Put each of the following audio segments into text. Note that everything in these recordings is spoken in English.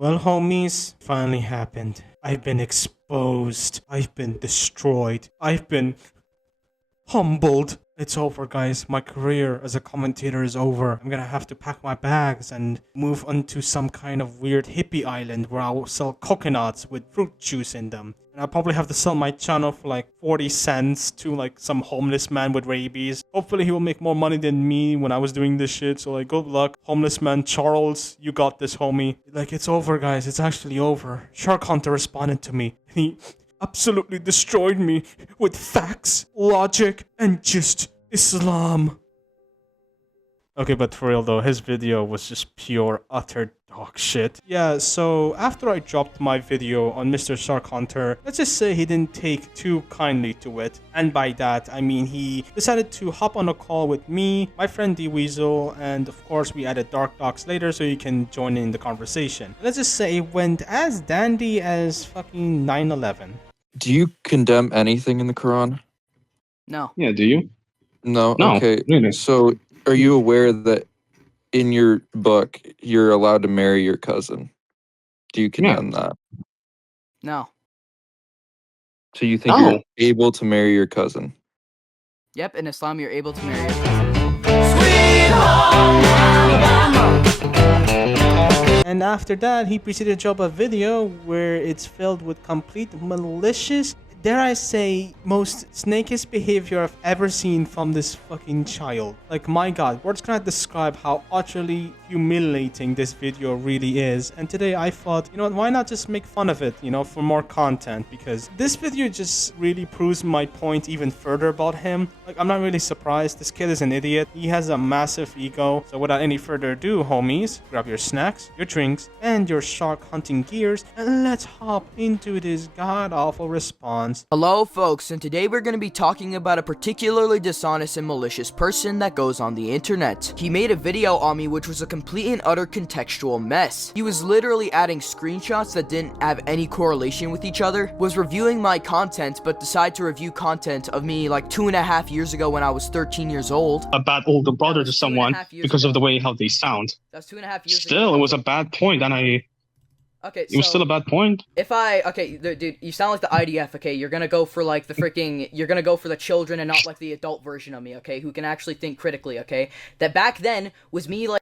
Well, homies, finally happened. I've been exposed. I've been destroyed. I've been humbled. It's over, guys. My career as a commentator is over. I'm gonna have to pack my bags and move on to some kind of weird hippie island where I'll sell coconuts with fruit juice in them. And I'll probably have to sell my channel for like 40 cents to like some homeless man with rabies. Hopefully he will make more money than me when I was doing this shit. So like, good luck, homeless man Charles. You got this, homie. Like, it's over, guys. It's actually over. SharkHunter responded to me. He absolutely destroyed me with facts, logic, and just Islam. Okay, but for real though, his video was just pure, utter dog shit. Yeah, so after I dropped my video on Mr. SharkHunter, let's just say he didn't take too kindly to it. And by that, I mean he decided to hop on a call with me, my friend D-Weasel, and of course we added Dark Docs later so you can join in the conversation. Let's just say it went as dandy as fucking 9/11. Do you condemn anything in the Quran? No. Yeah, do you? No? No, Okay. really. So are you aware that in your book, you're allowed to marry your cousin? Do you condemn that? No. So you think No. you're able to marry your cousin? Yep, in Islam you're able to marry your cousin. And after that, he proceeded to drop a video where it's filled with complete malicious, dare I say, most snakish behavior I've ever seen from this fucking child. Like, my god, words cannot describe how utterly humiliating this video really is. And today I thought, you know what, why not just make fun of it, you know, for more content? Because this video just really proves my point even further about him. Like, I'm not really surprised. This kid is an idiot. He has a massive ego. So without any further ado, homies, grab your snacks, your drinks, and your shark hunting gears, and let's hop into this god-awful response. Hello folks, and today we're going to be talking about a particularly dishonest and malicious person that goes on the internet. He made a video on me which was a complete and utter contextual mess. He was literally adding screenshots that didn't have any correlation with each other, was reviewing my content but decided to review content of me like 2.5 years ago when I was 13 years old. A bad older brother to That's someone 2.5 years because ago. of the way how they sound. That's 2.5 years ago. Still, it was a bad point, and Okay, it was still a bad point. Okay, dude, you sound like the IDF, okay? You're gonna go for, like, you're gonna go for the children and not, like, the adult version of me, okay? Who can actually think critically, okay? That back then was me, like,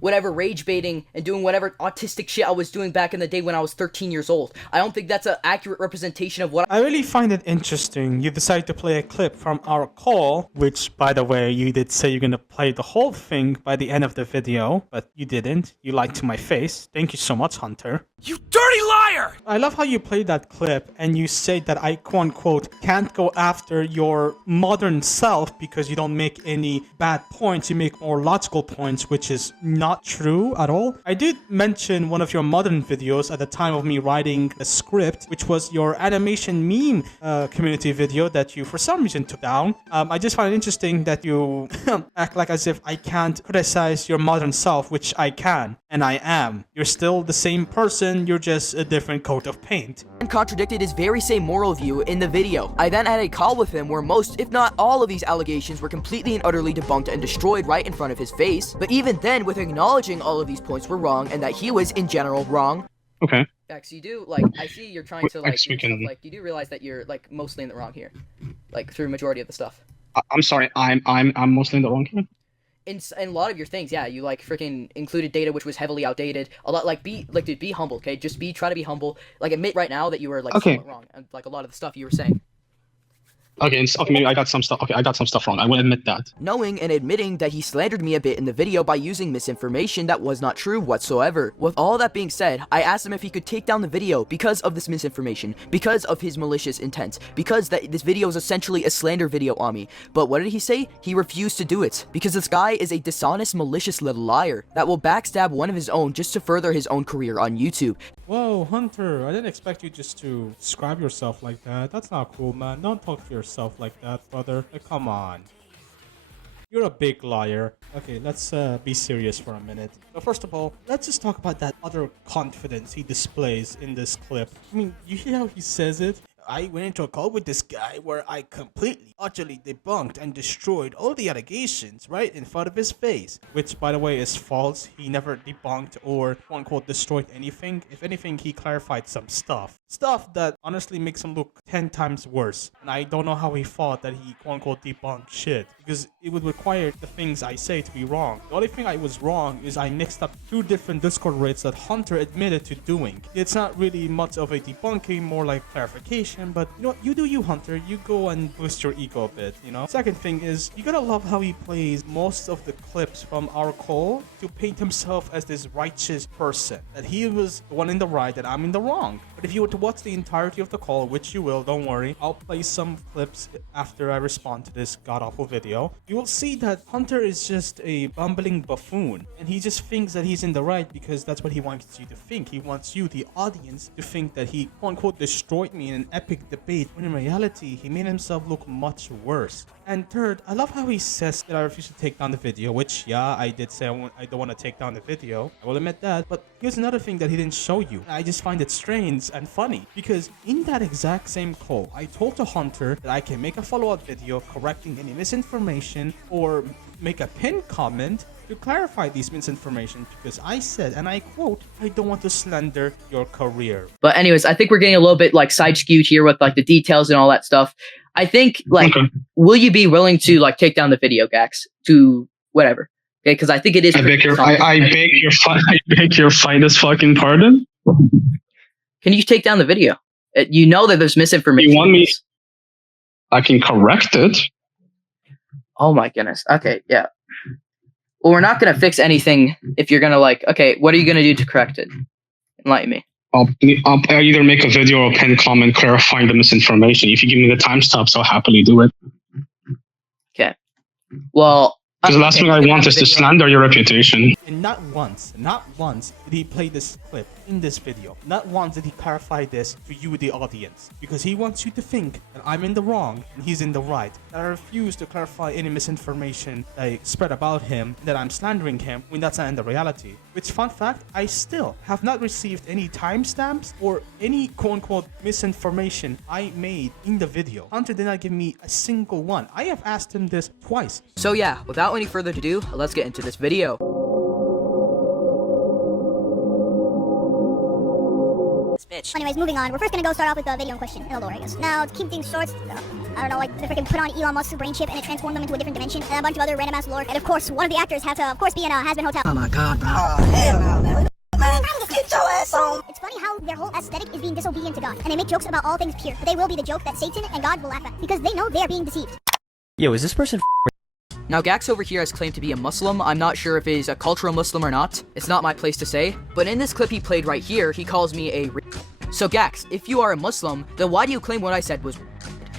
whatever rage baiting and doing whatever autistic shit I was doing back in the day when I was 13 years old. I don't think that's an accurate representation of what I really find it interesting you decided to play a clip from our call, which, by the way, you did say you're gonna play the whole thing by the end of the video, but you didn't. You lied to my face. Thank you so much, Hunter. You dirty liar! I love how you played that clip and you say that I, quote-unquote, can't go after your modern self because you don't make any bad points. You make more logical points, which is not true at all. I did mention one of your modern videos at the time of me writing the script, which was your animation meme community video that you for some reason took down. I just find it interesting that you act like as if I can't criticize your modern self, which I can, and I am. You're still the same person, you're just a different coat of paint. and contradicted his very same moral view in the video. I then had a call with him where most, if not all of these allegations were completely and utterly debunked and destroyed right in front of his face, but even then with acknowledging all of these points were wrong and that he was in general wrong. Okay. X, you do, like, I see you're trying to, like, X, we do stuff, can- like, you do realize that you're, like, mostly in the wrong here. Like, through majority of the stuff. I'm sorry. I'm mostly in the wrong here. In a lot of your things, yeah, you, like, freaking included data which was heavily outdated. A lot, like, dude, be humble, okay? Just try to be humble. Like, admit right now that you were, like, Okay. somewhat wrong. And, like, a lot of the stuff you were saying. Okay, maybe I got some stuff. Okay, I got some stuff wrong. I will admit that. Knowing and admitting that he slandered me a bit in the video by using misinformation that was not true whatsoever. With all that being said, I asked him if he could take down the video because of this misinformation, because of his malicious intent, because that this video is essentially a slander video on me. But what did he say? He refused to do it, because this guy is a dishonest, malicious little liar that will backstab one of his own just to further his own career on YouTube. Whoa, Hunter, I didn't expect you just to describe yourself like that. That's not cool, man. Don't talk to yourself like that, brother. Like, come on. You're a big liar. Okay, let's be serious for a minute. So first of all, let's just talk about that utter confidence he displays in this clip. I mean, you hear how he says it? I went into a call with this guy where I completely, utterly debunked and destroyed all the allegations right in front of his face. Which, by the way, is false. He never debunked or, quote-unquote, destroyed anything. If anything, he clarified some stuff. Stuff that honestly makes him look 10 times worse. And I don't know how he thought that he, quote-unquote, debunked shit. Because it would require the things I say to be wrong. The only thing I was wrong is I mixed up 2 different Discord raids that Hunter admitted to doing. It's not really much of a debunking, more like clarification, but you know what, you do you, Hunter. You go and boost your ego a bit, you know? Second thing is, you gotta love how he plays most of the clips from our call to paint himself as this righteous person. That he was the one in the right, that I'm in the wrong. But if you were to watch the entirety of the call, which you will, don't worry, I'll play some clips after I respond to this god-awful video. You will see that Hunter is just a bumbling buffoon, and he just thinks that he's in the right because that's what he wants you to think. He wants you, the audience, to think that he, quote-unquote, destroyed me in an epic debate, when in reality, he made himself look much worse. And third, I love how he says that I refuse to take down the video, which, yeah, I did say I don't want to take down the video. I will admit that. But here's another thing that he didn't show you. I just find it strange and funny, because in that exact same call, I told to Hunter that I can make a follow-up video correcting any misinformation or make a pinned comment to clarify these misinformation, because I said, and I quote, I don't want to slander your career. But anyways, I think we're getting a little bit like side skewed here with like the details and all that stuff. I think like, will you be willing to like take down the video, Gax, to whatever? Okay, because I think it is. I beg your finest fucking pardon. Can you take down the video? You know that there's misinformation. You want me? I can correct it. Oh my goodness. Okay, yeah. Well, we're not going to fix anything if you're going to like, okay, what are you going to do to correct it? Enlighten me. I'll either make a video or a pen comment clarifying the misinformation. If you give me the timestamps, I'll happily do it. Okay. Well, because the last thing I want is to slander your reputation. And not once did he play this clip in this video. Not once did he clarify this to you, the audience. Because he wants you to think that I'm in the wrong and he's in the right. That I refuse to clarify any misinformation that I spread about him, that I'm slandering him, when that's not in the reality. Which, fun fact, I still have not received any timestamps or any quote-unquote misinformation I made in the video. Hunter did not give me a single one. I have asked him this twice. So yeah, without any further ado, let's get into this video. Anyways, moving on. We're first gonna start off with the video in question, in the lore, I guess. Now, to keep things short, I don't know, like, they freaking put on Elon Musk's brain chip and it transformed them into a different dimension, and a bunch of other random ass lore. And of course, one of the actors had to, of course, be in a has-been hotel. Oh my god, bro. Oh, hell no, man. Man, get your ass on. It's funny how their whole aesthetic is being disobedient to God, and they make jokes about all things pure, but they will be the joke that Satan and God will laugh at, because they know they are being deceived. Yo, is this person Now, Gax over here has claimed to be a Muslim. I'm not sure if he's a cultural Muslim or not. It's not my place to say. But in this clip he played right here, he calls me a... So Gax, if you are a Muslim, then why do you claim what I said was...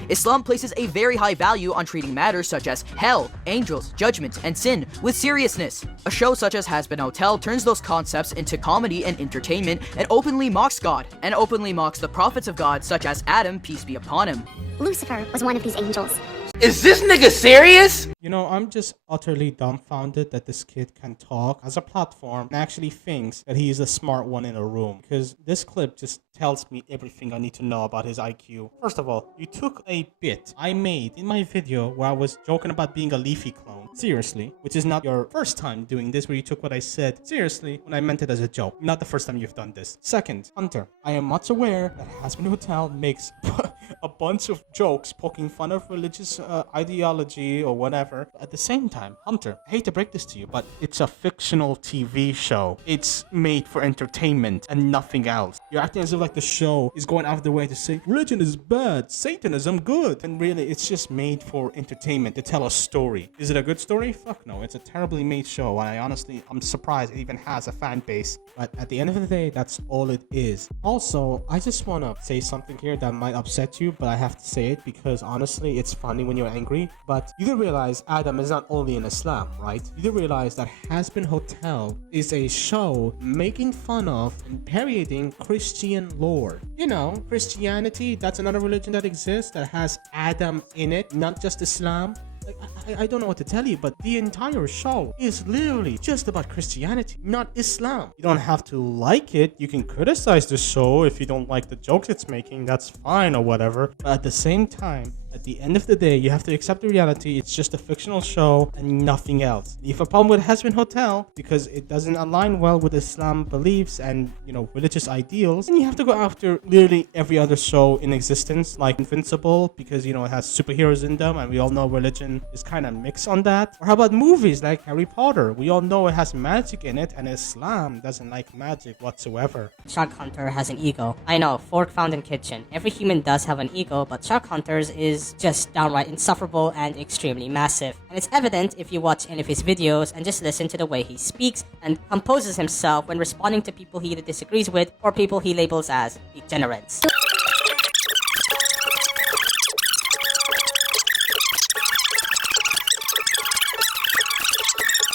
Islam places a very high value on treating matters such as hell, angels, judgment, and sin with seriousness. A show such as Has Been Hotel turns those concepts into comedy and entertainment and openly mocks God, and openly mocks the prophets of God such as Adam, peace be upon him. Lucifer was one of these angels. Is this nigga serious? You know, I'm just utterly dumbfounded that this kid can talk as a platform and actually thinks that he is the smart one in a room. Because this clip just tells me everything I need to know about his IQ. First of all, you took a bit I made in my video where I was joking about being a Leafy clone. Seriously. Which is not your first time doing this, where you took what I said seriously when I meant it as a joke. Not the first time you've done this. Second, Hunter, I am much aware that Has Been Hotel makes a bunch of jokes poking fun of religious ideology or whatever. At the same time, Hunter, I hate to break this to you, but it's a fictional TV show. It's made for entertainment and nothing else. You're acting as if like the show is going out of the way to say religion is bad, Satanism good, and really it's just made for entertainment, to tell a story. Is it a good story? Fuck no, it's a terribly made show, and I'm surprised it even has a fan base. But at the end of the day, that's all it is. Also, I just want to say something here that might upset you, but I have to say it because honestly it's funny when you're angry. But you do realize Adam is not only in Islam, right? You do realize that Has Been Hotel is a show making fun of and parodying Christian lore. You know, Christianity, that's another religion that exists that has Adam in it, not just Islam. Like, I don't know what to tell you, but the entire show is literally just about Christianity, not Islam. You don't have to like it. You can criticize the show if you don't like the jokes it's making. That's fine or whatever. But at the same time, at the end of the day, you have to accept the reality. It's just a fictional show and nothing else. If a problem with Husband Hotel because it doesn't align well with Islam beliefs and, religious ideals, then you have to go after literally every other show in existence, like Invincible, because, it has superheroes in them, and we all know religion is kind of mixed on that. Or how about movies like Harry Potter? We all know it has magic in it, and Islam doesn't like magic whatsoever. SharkHunter has an ego. I know, fork found in kitchen. Every human does have an ego, but SharkHunter's is just downright insufferable and extremely massive. And it's evident if you watch any of his videos and just listen to the way he speaks and composes himself when responding to people he either disagrees with or people he labels as degenerates.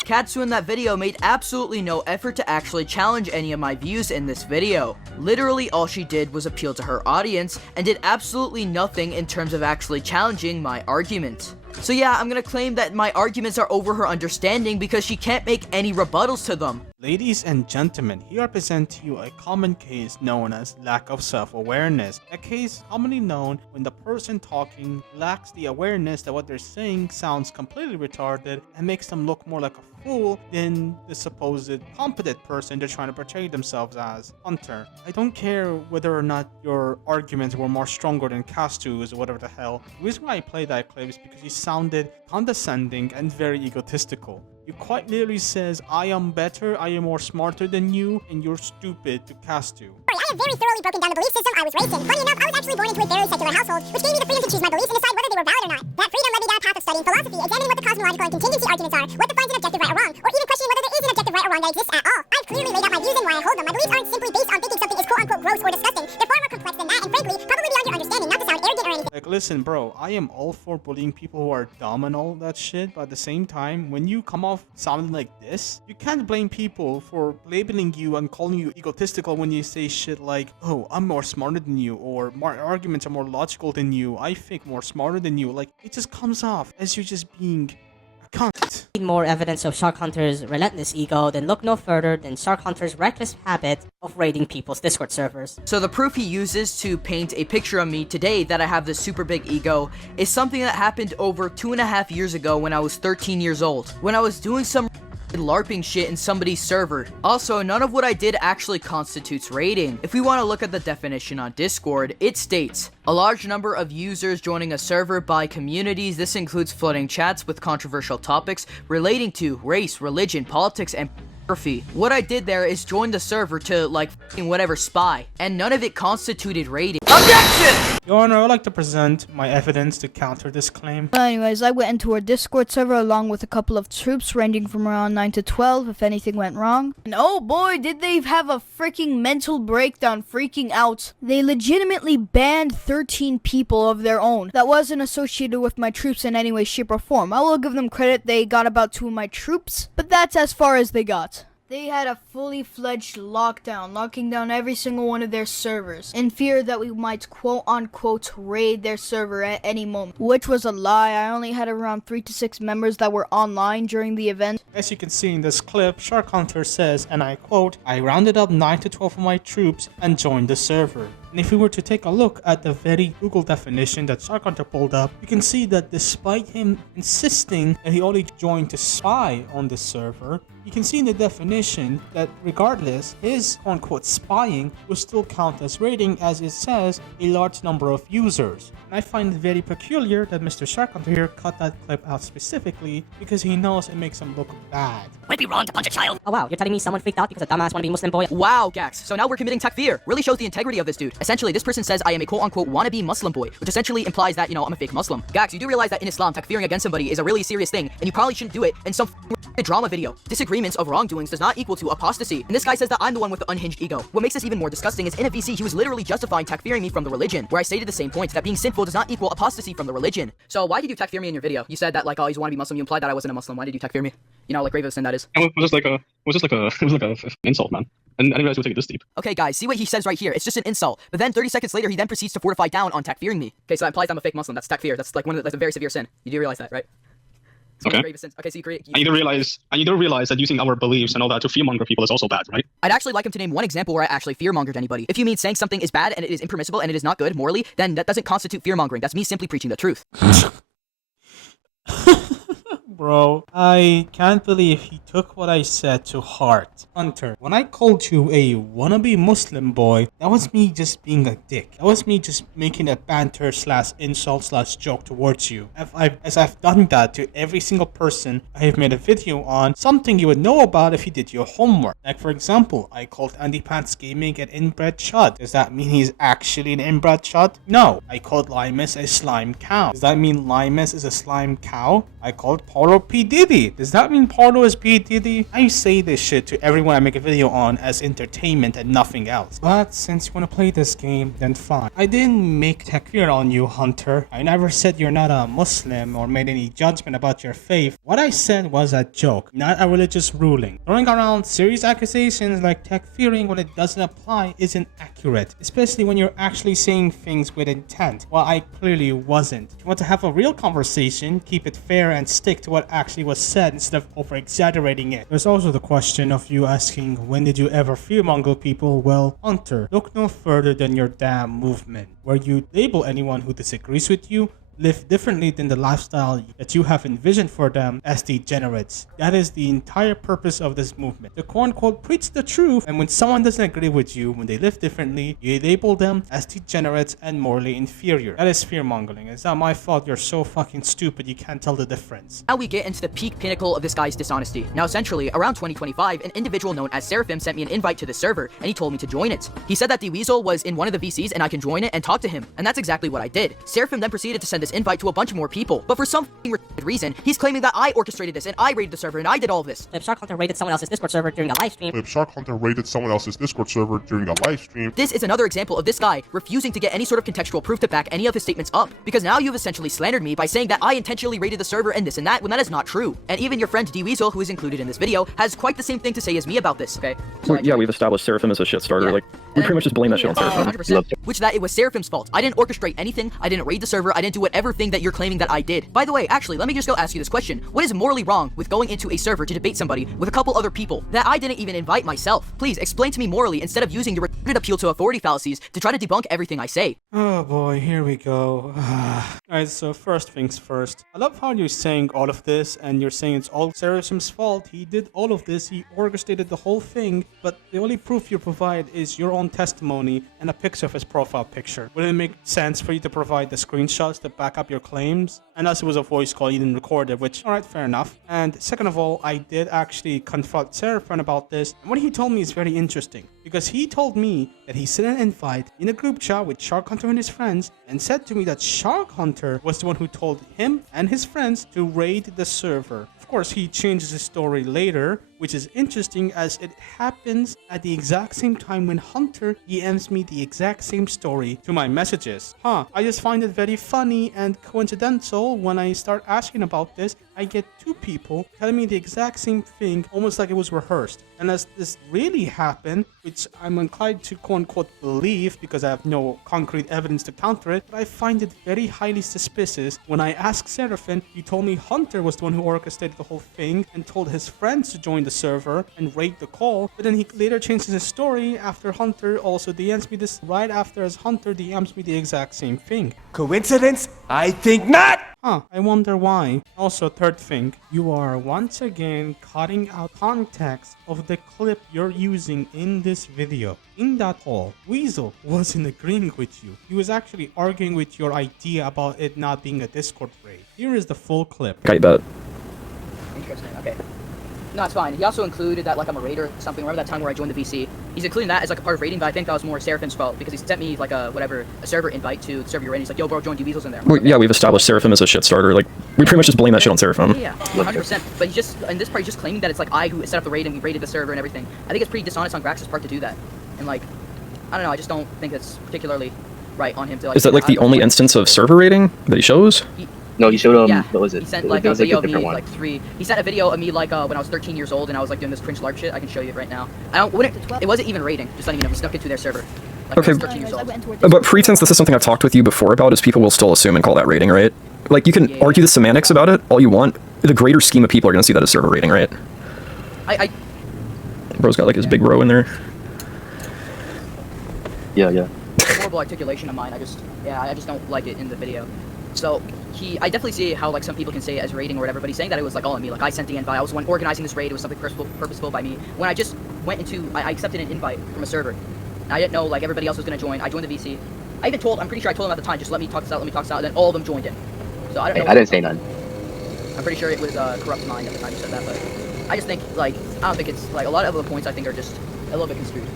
Katsu in that video made absolutely no effort to actually challenge any of my views in this video. Literally all she did was appeal to her audience and did absolutely nothing in terms of actually challenging my argument. So yeah, I'm gonna claim that my arguments are over her understanding because she can't make any rebuttals to them. Ladies and gentlemen, here I present to you a common case known as lack of self-awareness. A case commonly known when the person talking lacks the awareness that what they're saying sounds completely retarded and makes them look more like a fool than the supposed competent person they're trying to portray themselves as. Hunter, I don't care whether or not your arguments were more stronger than Castu's or whatever the hell. The reason why I played that clip is because he sounded condescending and very egotistical. You quite literally says, I am better, I am more smarter than you, and you're stupid to Castu. I have very thoroughly broken down the belief system I was raised in. Funny enough, I was actually born into a very secular household, which gave me the freedom to choose my beliefs and decide whether they were valid or not. That freedom led me down a path of studying philosophy, examining what the cosmological and contingency arguments are, what defines an objective right or wrong, or even questioning whether there is an objective right or wrong that exists at all. I've clearly laid out my views and why I hold them. My beliefs aren't simply based on thinking something is quote-unquote gross or disgusting. They're far more complex than that, and frankly, probably beyond your understanding, not to sound arrogant or anything. Like, listen, bro, I am all for bullying people who are dumb and all that shit, but at the same time, when you come off sounding like this, you can't blame people for labeling you and calling you egotistical when you say shit like, oh, I'm more smarter than you, or my arguments are more logical than you, I think more smarter than you. Like, it just comes off as you just being a cunt. Need more evidence of SharkHunter's relentless ego, then look no further than SharkHunter's reckless habit of raiding people's Discord servers. So the proof he uses to paint a picture of me today that I have this super big ego is something that happened over 2.5 years ago when I was 13 years old, when I was doing some LARPing shit in somebody's server. Also, none of what I did actually constitutes raiding. If we want to look at the definition on Discord, it states, a large number of users joining a server by communities. This includes flooding chats with controversial topics relating to race, religion, politics, and pornography. What I did there is join the server to, like, whatever spy, and none of it constituted raiding. Objection! Your Honor, I would like to present my evidence to counter this claim. Anyways, I went into our Discord server along with a couple of troops ranging from around 9 to 12 if anything went wrong. And oh boy, did they have a freaking mental breakdown, freaking out. They legitimately banned 13 people of their own that wasn't associated with my troops in any way, shape, or form. I will give them credit, they got about 2 of my troops, but that's as far as they got. They had a fully fledged lockdown, locking down every single one of their servers, in fear that we might quote-unquote raid their server at any moment, which was a lie. I only had around 3 to 6 members that were online during the event. As you can see in this clip, SharkHunter says, and I quote, I rounded up 9 to 12 of my troops and joined the server. And if we were to take a look at the very Google definition that SharkHunter pulled up, you can see that despite him insisting that he only joined to spy on the server, you can see in the definition that regardless, his quote-unquote spying will still count as raiding, as it says a large number of users. And I find it very peculiar that Mr. SharkHunter here cut that clip out specifically because he knows it makes him look bad. Would it be wrong to punch a child? Oh wow, you're telling me someone freaked out because a dumbass wannabe Muslim boy? Wow, Gax. So now we're committing takfir. Really shows the integrity of this dude. Essentially, this person says I am a quote-unquote wannabe Muslim boy, which essentially implies that, I'm a fake Muslim. Gax, you do realize that in Islam, takfiring against somebody is a really serious thing, and you probably shouldn't do it in some drama video. Disagreements of wrongdoings does not equal to apostasy. And this guy says that I'm the one with the unhinged ego. What makes this even more disgusting is in a VC, he was literally justifying takfiring me from the religion, where I stated the same point, that being sinful does not equal apostasy from the religion. So why did you takfir me in your video? You said that, like, oh, he's a wannabe Muslim. You implied that I wasn't a Muslim. Why did you takfir me? Like grave of sin that is. It was just like an insult, man. And I didn't realize you would take it this deep. Okay, guys, see what he says right here. It's just an insult. But then 30 seconds later, he then proceeds to fortify down on takfiring me. Okay, so that implies I'm a fake Muslim. That's takfir. That's like that's a very severe sin. You do realize that, right? Okay. Okay, so you create. And you don't realize that using our beliefs and all that to fearmonger people is also bad, right? I'd actually like him to name one example where I actually fearmongered anybody. If you mean saying something is bad and it is impermissible and it is not good morally, then that doesn't constitute fearmongering. That's me simply preaching the truth. Bro, I can't believe he took what I said to heart. Hunter, when I called you a wannabe Muslim boy, that was me just being a dick. That was me just making a banter slash insult slash joke towards you. As I've done that to every single person I have made a video on, something you would know about if you did your homework. Like for example, I called Andy Pants Gaming an inbred chud. Does that mean he's actually an inbred chud? No. I called Limus a slime cow. Does that mean Limus is a slime cow? I called Paulo P. Diddy. Does that mean Paulo is P. Diddy? I say this shit to everyone I make a video on as entertainment and nothing else. But since you want to play this game, then fine. I didn't make takfir on you, Hunter. I never said you're not a Muslim or made any judgment about your faith. What I said was a joke, not a religious ruling. Throwing around serious accusations like takfiring when it doesn't apply isn't accurate, especially when you're actually saying things with intent, while I clearly wasn't. If you want to have a real conversation, keep it fair and stick to what actually was said instead of over-exaggerating it. There's also the question of you asking, when did you ever fearmonger people? Well, Hunter, look no further than your damn movement, where you label anyone who disagrees with you, live differently than the lifestyle that you have envisioned for them as degenerates. That is the entire purpose of this movement. The quote-unquote preach the truth, and when someone doesn't agree with you, when they live differently, you label them as degenerates and morally inferior. That is fear-mongering. It's not my fault you're so fucking stupid you can't tell the difference. Now we get into the peak pinnacle of this guy's dishonesty. Now essentially, around 2025, an individual known as Seraphim sent me an invite to the server, and he told me to join it. He said that DeWeasel was in one of the VCs and I can join it and talk to him, and that's exactly what I did. Seraphim then proceeded to send this invite to a bunch more people, but for some reason, he's claiming that I orchestrated this and I raided the server and I did all of this. If SharkHunter raided someone else's Discord server during a live stream. This is another example of this guy refusing to get any sort of contextual proof to back any of his statements up, because now you've essentially slandered me by saying that I intentionally raided the server and this and that, when that is not true. And even your friend DeWeasel, who is included in this video, has quite the same thing to say as me about this, okay? So yeah, we've established Seraphim as a shit starter. Yeah. Like, we pretty much just blame that shit on Seraphim. 100%. Which that it was Seraphim's fault. I didn't orchestrate anything, I didn't raid the server, I didn't do whatever thing that you're claiming that I did. By the way, actually, let me just go ask you this question. What is morally wrong with going into a server to debate somebody with a couple other people that I didn't even invite myself? Please, explain to me morally instead of using your repeated appeal to authority fallacies to try to debunk everything I say. Oh boy, here we go. Alright, so first things first. I love how you're saying all of this and you're saying it's all Seraphim's fault. He did all of this, he orchestrated the whole thing, but the only proof you provide is your own testimony and a picture of his profile picture. Wouldn't it make sense for you to provide the screenshots to back up your claims? Unless it was a voice call, you didn't record it, which, alright, fair enough. And second of all, I did actually confront Seraphim about this, and what he told me is very interesting, because he told me that he sent an invite in a group chat with SharkHunter and his friends, and said to me that SharkHunter was the one who told him and his friends to raid the server. Of course, he changes his story later, which is interesting as it happens at the exact same time when Hunter DMs me the exact same story to my messages. I just find it very funny and coincidental when I start asking about this, I get two people telling me the exact same thing, almost like it was rehearsed. And as this really happened, which I'm inclined to quote-unquote believe because I have no concrete evidence to counter it, but I find it very highly suspicious. When I asked Seraphim, he told me Hunter was the one who orchestrated the whole thing and told his friends to join the server and raid the call, but then he later changes his story after Hunter also DMs me this right after as Hunter DMs me the exact same thing. Coincidence? I think not! I wonder why. Also, third thing, you are once again cutting out context of the clip you're using in this video. In that call, Weasel wasn't agreeing with you. He was actually arguing with your idea about it not being a Discord raid. Here is the full clip. Okay, bet. Interesting, okay. No, it's fine. He also included that like I'm a raider or something. Remember that time where I joined the VC? He's including that as like a part of raiding, but I think that was more Seraphim's fault because he sent me like a server invite to the server you're in. He's like, yo bro, join DeWeasel's in there. Well, yeah, we've established Seraphim as a shit starter. Like, we pretty much just blame that shit on Seraphim. Yeah, 100%. But he's just, in this part, he's just claiming that it's like I who set up the raid and we raided the server and everything. I think it's pretty dishonest on Grax's part to do that. And like, I don't know, I just don't think that's particularly right on him to like... Is that like the only instance of server raiding that he shows? No, he showed yeah, what was it? He sent like a video of me like he sent a video of me like when I was 13 years old and I was like doing this cringe LARP shit. I can show you it right now. It wasn't even raiding, just letting you know, we snuck into their server. Like, okay, I was 13 years old. But pretense, this is something I've talked with you before about, is people will still assume and call that raiding, right? Like, you can argue the semantics about it all you want, the greater scheme of people are going to see that as server rating, right? Bro's got like his big bro in there. Yeah. Horrible articulation of mine. I just don't like it in the video. So I definitely see how like some people can say it as raiding or whatever, but he's saying that it was like all on me. Like I sent the invite. I was the one organizing this raid. It was something purposeful by me. When I just went into, I accepted an invite from a server. And I didn't know like everybody else was gonna join. I joined the VC. I'm pretty sure I told him at the time, just let me talk this out, and then all of them joined in. So I don't know. I didn't say none. I'm pretty sure it was corrupt mind at the time you said that, but I just think like I don't think it's like a lot of the points I think are just a little bit construed.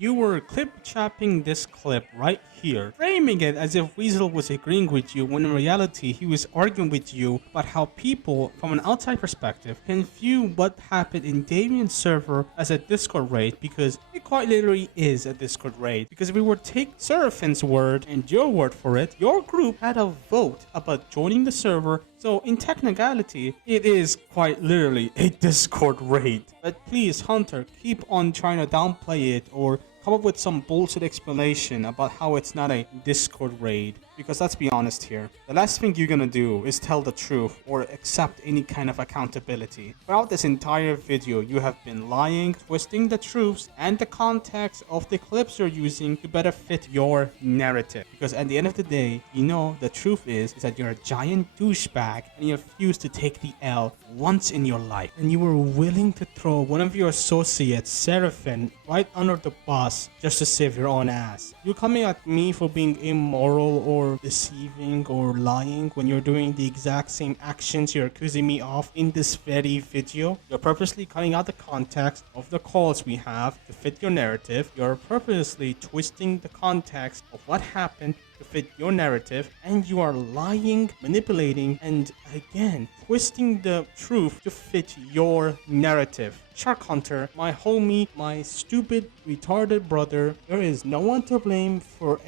You were clip-chopping this clip right here, framing it as if Weasel was agreeing with you when in reality he was arguing with you about how people, from an outside perspective, can view what happened in Damien's server as a Discord raid, because it quite literally is a Discord raid. Because if we were to take Seraphin's word and your word for it, your group had a vote about joining the server, so in technicality, it is quite literally a Discord raid. But please, Hunter, keep on trying to downplay it or come up with some bullshit explanation about how it's not a Discord raid. Because let's be honest here, the last thing you're gonna do is tell the truth or accept any kind of accountability. Throughout this entire video, you have been lying, twisting the truths and the context of the clips you're using to better fit your narrative. Because at the end of the day, you know the truth is that you're a giant douchebag and you refuse to take the L once in your life. And you were willing to throw one of your associates, Seraphin, right under the bus just to save your own ass. You're coming at me for being immoral or deceiving or lying when you're doing the exact same actions you're accusing me of in this very video. You're purposely cutting out the context of the calls we have to fit your narrative. You're purposely twisting the context of what happened to fit your narrative, and you are lying, manipulating, and again twisting the truth to fit your narrative. SharkHunter, my homie, my stupid, retarded brother, there's no one to blame for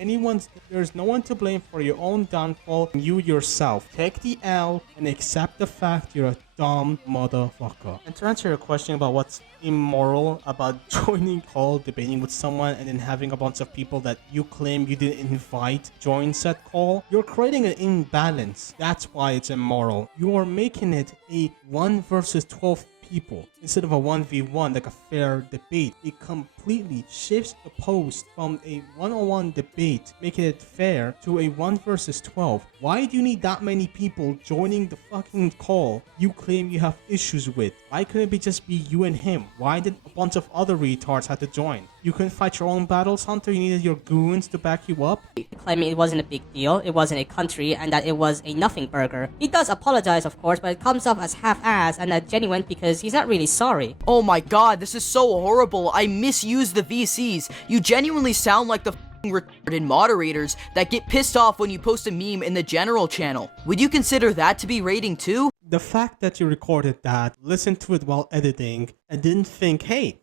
your own downfall, you yourself. Take the L and accept the fact you're a dumb motherfucker. And to answer your question about what's immoral about joining call, debating with someone, and then having a bunch of people that you claim you didn't invite join said call, you're creating an imbalance. That's why it's immoral. You are making it a 1 versus 12 people instead of a 1v1 like a fair debate. It completely shifts the post from a one-on-one debate, making it fair, to a 1 versus 12. Why do you need that many people joining the fucking call you claim you have issues with? Why couldn't it just be you and him? Why did a bunch of other retards have to join? You couldn't fight your own battles, Hunter? You needed your goons to back you up? Claiming it wasn't a big deal, it wasn't a country, and that it was a nothing burger. He does apologize, of course, but it comes off as half-assed and not genuine because he's not really sorry. Oh my god, this is so horrible. I misuse the VCs. You genuinely sound like the retarded moderators that get pissed off when you post a meme in the general channel. Would you consider that to be raiding too? The fact that you recorded that, listened to it while editing, and didn't think, hey,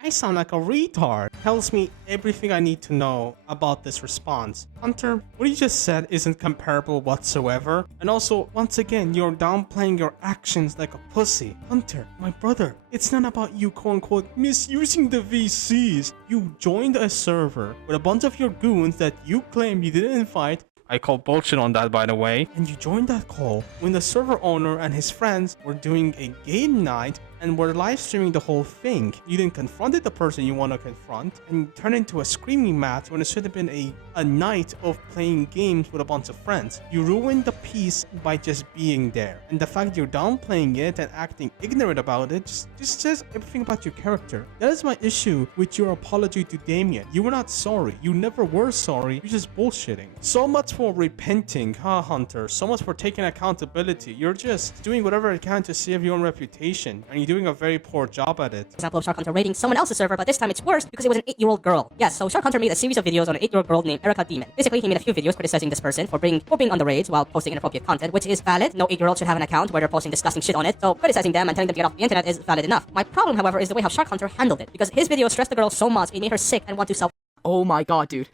I sound like a retard, tells me everything I need to know about this response. Hunter, what you just said isn't comparable whatsoever. And also, once again, you're downplaying your actions like a pussy. Hunter, my brother, it's not about you quote-unquote misusing the VCs. You joined a server with a bunch of your goons that you claim you didn't invite. I call bullshit on that, by the way. And you joined that call when the server owner and his friends were doing a game night and were live streaming the whole thing. You then confronted the person you want to confront and turned into a screaming match when it should have been a night of playing games with a bunch of friends. You ruined the peace by just being there. And the fact you're downplaying it and acting ignorant about it just says everything about your character. That is my issue with your apology to Damien. You were not sorry. You never were sorry. You're just bullshitting. So much for repenting, huh, Hunter? So much for taking accountability. You're just doing whatever you can to save your own reputation. And you're doing a very poor job at it. Example of SharkHunter raiding someone else's server, but this time it's worse because it was an 8-year-old girl. Yes, so SharkHunter made a series of videos on an 8-year-old girl named Erica Demon. Basically, he made a few videos criticizing this person for being on the raids while posting inappropriate content, which is valid. No 8-year-old should have an account where they're posting disgusting shit on it, so criticizing them and telling them to get off the internet is valid enough. My problem, however, is the way how SharkHunter handled it, because his video stressed the girl so much it made her sick and want to self- Oh my god, dude.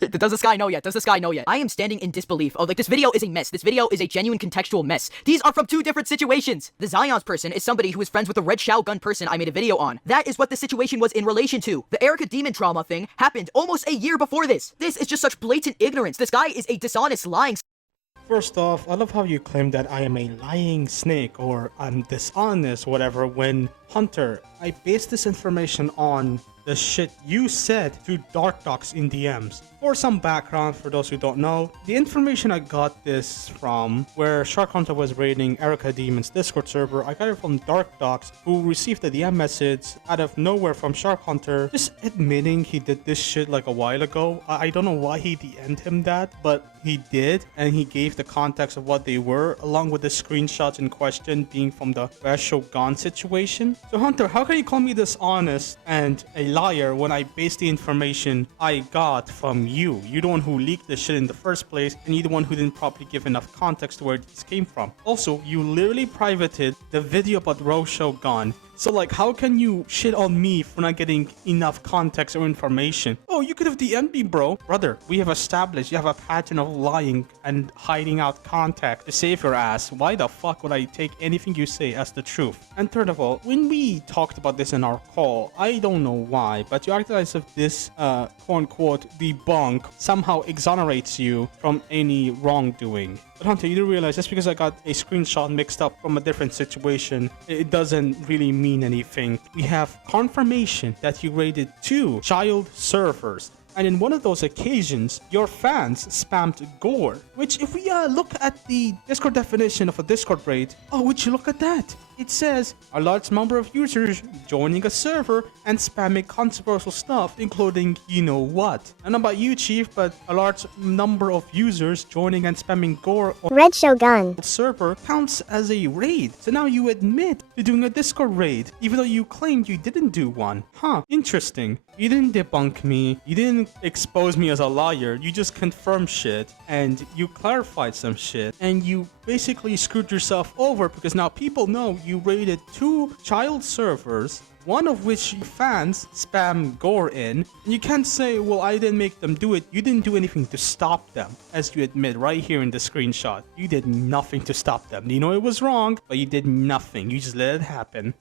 Does this guy know yet? Does this guy know yet? I am standing in disbelief. Oh, like, this video is a mess. This video is a genuine contextual mess. These are from two different situations. The Zion's person is somebody who is friends with the red Shao gun person I made a video on. That is what the situation was in relation to. The Erica Demon trauma thing happened almost a year before this. This is just such blatant ignorance. This guy is a dishonest, lying... First off, I love how you claim that I am a lying snake or I'm dishonest, whatever, when Hunter, I based this information on the shit you said to Dark Docs in DMs. For some background, for those who don't know, the information I got this from, where SharkHunter was raiding Erica Demon's Discord server, I got it from Dark Docs, who received a DM message out of nowhere from SharkHunter, just admitting he did this shit like a while ago. I don't know why he DM'd him that, but he did, and he gave the context of what they were, along with the screenshots in question being from the Shogun situation. So Hunter, how can you call me dishonest and a liar when I based the information I got from you? You're the one who leaked the shit in the first place, and you're the one who didn't properly give enough context to where this came from. Also, you literally privated the video about Shogun. So like, how can you shit on me for not getting enough context or information? Oh, you could have DM'd me, bro. Brother, we have established you have a pattern of lying and hiding out context to save your ass. Why the fuck would I take anything you say as the truth? And third of all, when we talked about this in our call, I don't know why, but you acted as if this quote-unquote debunk somehow exonerates you from any wrongdoing. But Hunter, you do realize just because I got a screenshot mixed up from a different situation, it doesn't really mean anything. We have confirmation that you raided 2 child servers. And in one of those occasions, your fans spammed gore, which if we look at the Discord definition of a Discord raid, oh, would you look at that? It says a large number of users joining a server and spamming controversial stuff, including you know what. I don't know about you, Chief, but a large number of users joining and spamming gore or Red Shogun server counts as a raid. So now you admit to doing a Discord raid, even though you claimed you didn't do one. Huh, interesting. You didn't debunk me, you didn't expose me as a liar, you just confirmed shit, and you clarified some shit, and you basically screwed yourself over because now people know you raided 2 child servers, one of which fans spam gore in, and you can't say, well, I didn't make them do it. You didn't do anything to stop them, as you admit right here in the screenshot. You did nothing to stop them. You know it was wrong, but you did nothing. You just let it happen.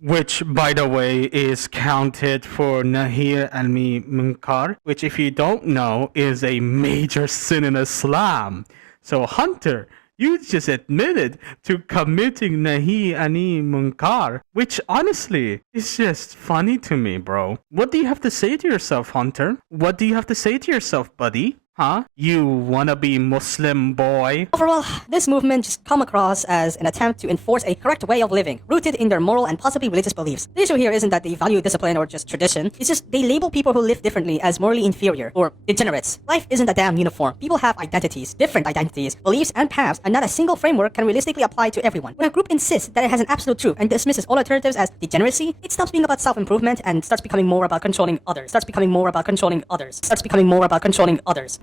Which, by the way, is counted for Nahir al-Mi Munkar, which, if you don't know, is a major sin in Islam. So, Hunter, you just admitted to committing Nahi Ani Munkar, which honestly is just funny to me, bro. What do you have to say to yourself, Hunter? What do you have to say to yourself, buddy? Huh? You wannabe Muslim boy? Overall, this movement just come across as an attempt to enforce a correct way of living, rooted in their moral and possibly religious beliefs. The issue here isn't that they value discipline or just tradition, it's just they label people who live differently as morally inferior or degenerates. Life isn't a damn uniform. People have identities, different identities, beliefs, and paths, and not a single framework can realistically apply to everyone. When a group insists that it has an absolute truth and dismisses all alternatives as degeneracy, it stops being about self-improvement and starts becoming more about controlling others.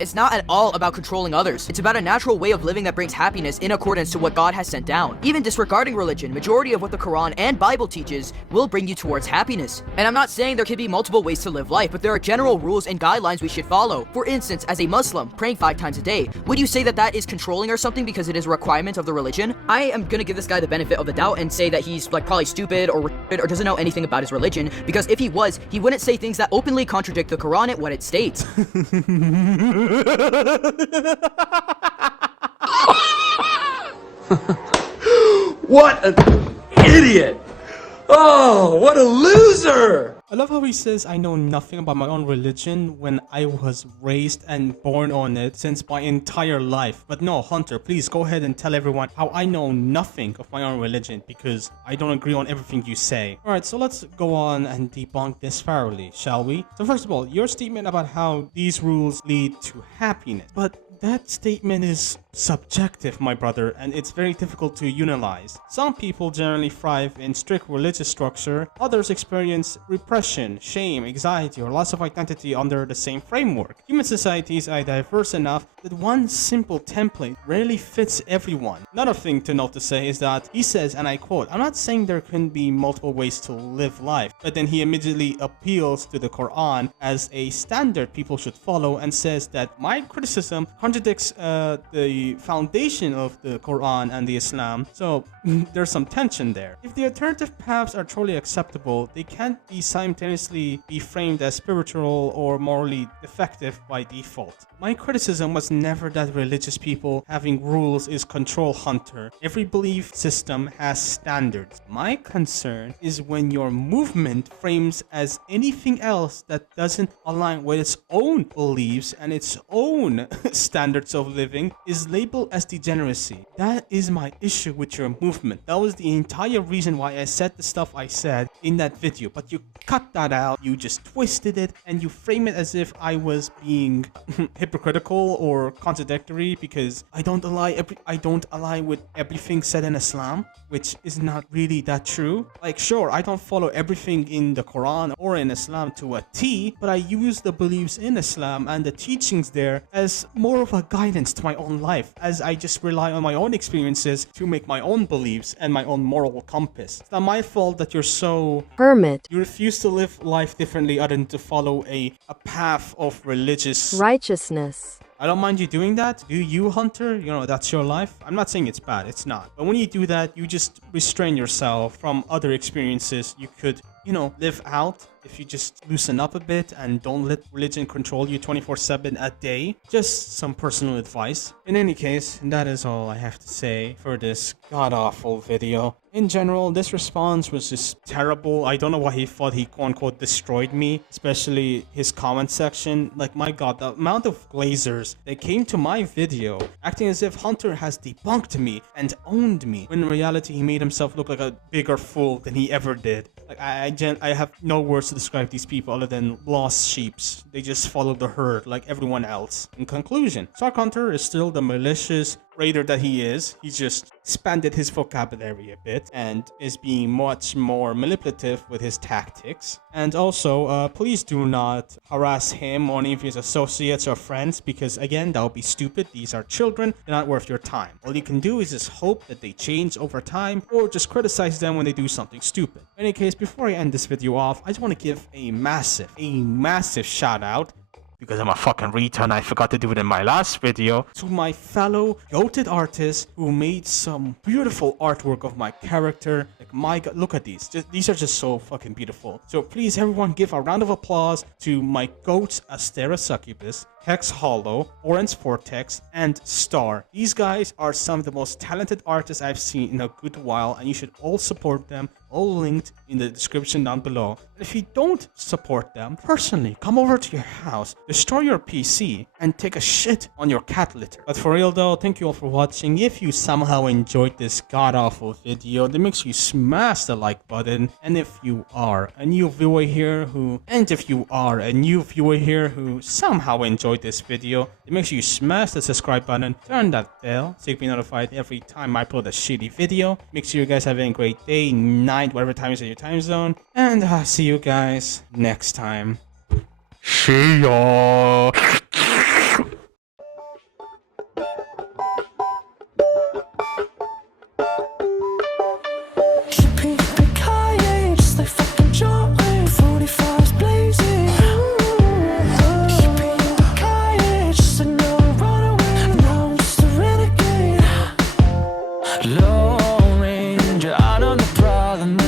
It's not at all about controlling others. It's about a natural way of living that brings happiness in accordance to what God has sent down. Even disregarding religion, majority of what the Quran and Bible teaches will bring you towards happiness. And I'm not saying there could be multiple ways to live life, but there are general rules and guidelines we should follow. For instance, as a Muslim, praying 5 times a day, would you say that that is controlling or something because it is a requirement of the religion? I am gonna give this guy the benefit of the doubt and say that he's like probably stupid or doesn't know anything about his religion, because if he was, he wouldn't say things that openly contradict the Quran and what it states. What an idiot! Oh, what a loser! I love how he says I know nothing about my own religion when I was raised and born on it since my entire life. But no, Hunter, please go ahead and tell everyone how I know nothing of my own religion, because I don't agree on everything you say. Alright, so let's go on and debunk this thoroughly, shall we? So first of all, your statement about how these rules lead to happiness. But that statement is subjective, my brother, and it's very difficult to utilize. Some people generally thrive in strict religious structure, others experience repression, shame, anxiety, or loss of identity under the same framework. Human societies are diverse enough that one simple template rarely fits everyone. Another thing to note to say is that he says, and I quote, "I'm not saying there can be multiple ways to live life," but then he immediately appeals to the Quran as a standard people should follow and says that my criticism contradicts contradicts the foundation of the Quran and the Islam. So there's some tension there. If the alternative paths are truly acceptable, they can't be simultaneously be framed as spiritual or morally defective by default. My criticism was never that religious people having rules is control hunter. Every belief system has standards. My concern is when your movement frames as anything else that doesn't align with its own beliefs and its own standards of living is labeled as degeneracy. That is my issue with your movement. That was the entire reason why I said the stuff I said in that video, but you cut that out, you just twisted it, and you frame it as if I was being hypocritical or contradictory because I don't align with everything said in Islam, which is not really that true. Like, sure, I don't follow everything in the Quran or in Islam to a T, but I use the beliefs in Islam and the teachings there as more of a guidance to my own life, as I just rely on my own experiences to make my own beliefs and my own moral compass. It's not my fault that you're so hermit. You refuse to live life differently other than to follow a path of religious righteousness. I don't mind you doing that. Do you, Hunter? You know, that's your life. I'm not saying it's bad. It's not. But when you do that, you just restrain yourself from other experiences you could, you know, live out if you just loosen up a bit and don't let religion control you 24/7 a day. Just some personal advice. In any case, that is all I have to say for this god-awful video. In general, this response was just terrible. I don't know why he thought he quote-unquote destroyed me, especially his comment section. Like, my god, the amount of glazers that came to my video acting as if Hunter has debunked me and owned me, when in reality he made himself look like a bigger fool than he ever did. Like, I have no words to describe these people other than lost sheeps. They just follow the herd like everyone else. In conclusion, SharkHunter is still the malicious raider that he is. He just expanded his vocabulary a bit and is being much more manipulative with his tactics. And also, please do not harass him or any of his associates or friends, because again, that would be stupid. These are children. They're not worth your time. All you can do is just hope that they change over time, or just criticize them when they do something stupid. In any case, before I end this video off, I just want to give a massive shout out, because I'm a fucking retard and I forgot to do it in my last video, to my fellow goated artists who made some beautiful artwork of my character. Like, my god, look at these. These are just so fucking beautiful. So please, everyone, give a round of applause to my goats AsteraSuccubus, HelixHollow, Vortex, and Star. These guys are some of the most talented artists I've seen in a good while, and you should all support them. All linked in the description down below. And if you don't support them, personally, come over to your house, destroy your PC, and take a shit on your cat litter. But for real though, thank you all for watching. If you somehow enjoyed this god-awful video, then make sure you smash the like button. And if you are a new viewer here who somehow enjoyed this video, then make sure you smash the subscribe button, turn that bell so you can be notified every time I upload a shitty video. Make sure you guys have a great day, night, whatever time is in your time zone, and I'll see you guys next time. See ya. Lone Ranger, I know the problem.